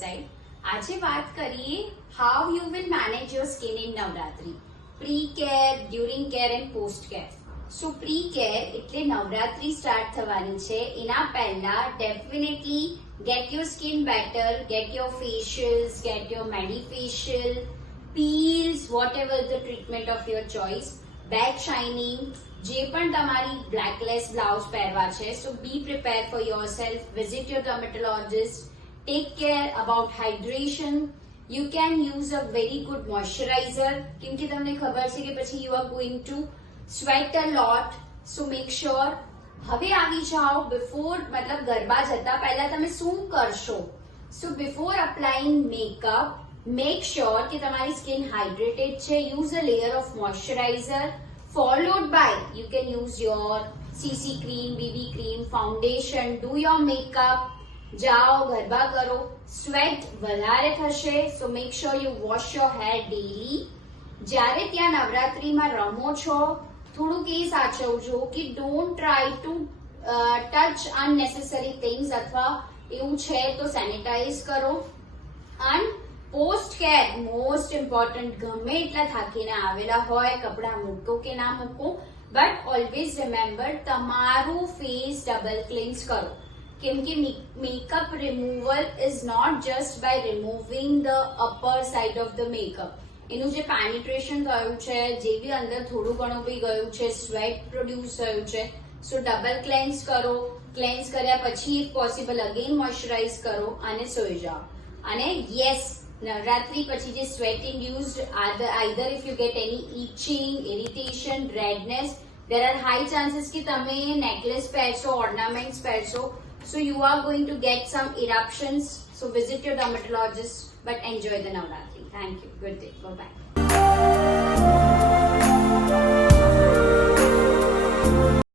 Side. આજે વાત કરીએ how you will manage your skin in Navratri. Pre care, during care and post care. So pre care એટલે Navratri start થવાની છે એના પહેલા definitely get your skin better, get your facials, get your medifacial, peels, whatever the treatment of your choice, back shining, જે પણ તમારી બ્લેકલેસ blouse પહેરવા છે. So be prepare for yourself, visit your dermatologist, take care about hydration. You can use a very good moisturizer, કેમ કે તમને ખબર છે કે પછી you are going to sweat a lot. So make sure હવે આવી જાઓ બિફોર મતલબ ગરબા જતા પહેલા તમે શું કરશો. સો before applying makeup make sure કે તમારી સ્કિન હાઇડ્રેટેડ છે. Use a layer of moisturiser followed by you can use your CC cream, BB cream, foundation, do your makeup. જાઓ ગરબા કરો, સ્વેટ વધારે થશે. So make sure you wash your hair daily. જ્યારે ત્યાં નવરાત્રીમાં રમો છો થોડુંક એ સાચવજો કે don't try to touch unnecessary things, અથવા એવું છે તો સેનિટાઈઝ કરો. And post care most important. ગમે એટલા થાકીને આવેલા હોય, કપડા મૂકો કે ના મૂકો, બટ ઓલવેઝ રિમેમ્બર તમારું ફેસ ડબલ ક્લિન્સ કરો. કેમ કે makeup removal is not just by removing the upper side of the makeup. એનું જે પેનિટ્રેશન થયું છે, જે બી અંદર થોડું ઘણું બી ગયું છે, સ્વેટ પ્રોડ્યુસ થયું છે. સો ડબલ ક્લેન્સ કરો. ક્લેન્સ કર્યા પછી ઇફ પોસિબલ અગેન મોઇશ્ચરાઇઝ કરો અને સોઈ જાઓ. અને યસ, નવરાત્રી પછી જે sweat induced either if you get any itching, irritation, redness, there are high chances કે તમે નેકલેસ પહેરશો, ઓર્નામેન્ટ્સ પહેરશો, so you are going to get some eruptions. So visit your dermatologist, but enjoy the Navratri. Thank you. Good day. Bye bye.